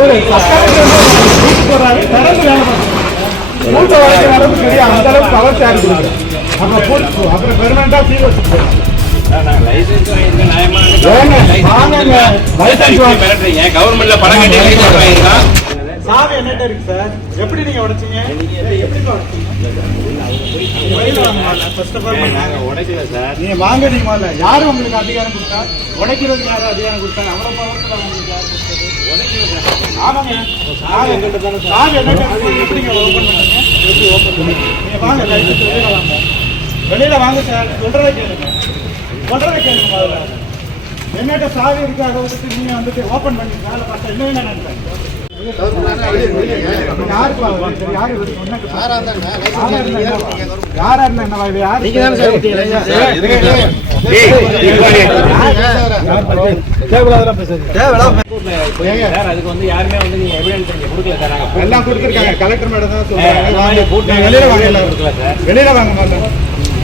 ஒரு போறாரு திறந்து வேலை மூட்டை வரைக்கும் அளவுக்கு தெரியும். அந்த அளவுக்கு பவர் சார்ஜ் இருக்கு. அப்புறம் பெர்மனண்டா சீல் வச்சுட்டு கவர்மெண்ட்ல பணம் கட்டி லைசன்ஸ் வாங்கிருக்கான். சாவி என்னட்ட இருக்கு சார்? எப்படி நீங்க உடைச்சீங்க? நீங்க வாங்குறீங்க முதல்ல. யாரும் உங்களுக்கு அதிகாரம் கொடுத்தா? உடைக்கிறதுக்கு யாரும் அதிகாரம் கொடுத்தாங்க? அவ்வளவு பவர்ல உங்களுக்கு யார் கொடுத்தது? ஆமாங்க. சாவி என்னட்ட எப்படிங்க ஓபன் பண்ணீங்க? நீங்க வாங்க, வெளியில வாங்க. வெளியில வாங்க சார். சொல்றதை கேளுங்க முதல்ல. என்னட்ட சாவி இருக்காக வந்துட்டு நீங்க வந்துட்டு ஓபன் பண்ணி வேலை பார்த்தா என்ன நினைக்கிறேன்? அதுக்கு வந்து யாருமே வந்து நீங்க எவிடன்ஸ் கொடுக்கல சார். நாங்க எல்லாம் கொடுத்துருக்காங்க. கலெக்டர் மேடம் தான் சொல்றாங்க. வெளியில வாங்க, கொடுக்கல சார். வெளியில வாங்க முதல்ல.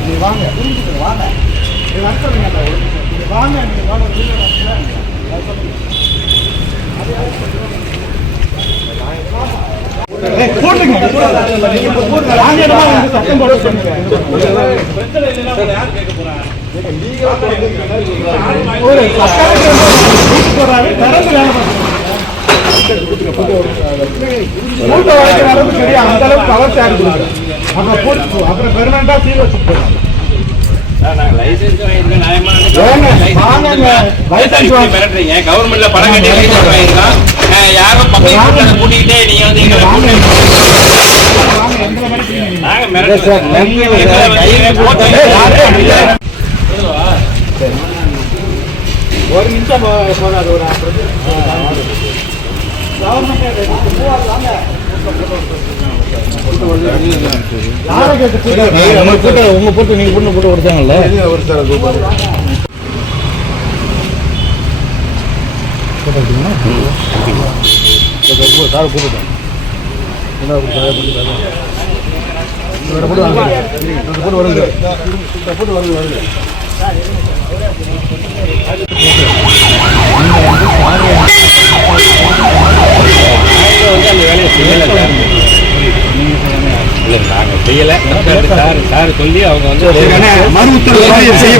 நீ வாங்க, வாங்க. நீ வந்துருங்க. வாங்க, நீங்க வாங்க. வெளியில வாங்க. போடுங்க. சத்தம் போட சொல்லுங்க. ஒரு மூட்டை வரைக்கும் அளவுக்கு தெரியும். அந்த அளவுக்கு பவர் சார்ஜ் இருக்கு. அப்புறம் பெர்மனண்டா சீல் வச்சுட்டு கவர்மெண்ட்ல பணம் கட்டி லைசன்ஸ் வாங்கிருக்கான். யாரும் பக்கம் கூட்டிக்கிட்டே நீங்க வந்து ஒரு நிமிஷம் போறாது. ஒரு உங்க போட்டு நீங்க பொண்ணு போட்டு கொடுத்தாங்கல்ல சார் கூப்பிட்டேன். நாங்க செய்யல சார் சொல்லி அவங்க வந்து மறு உத்தரவு செய்ய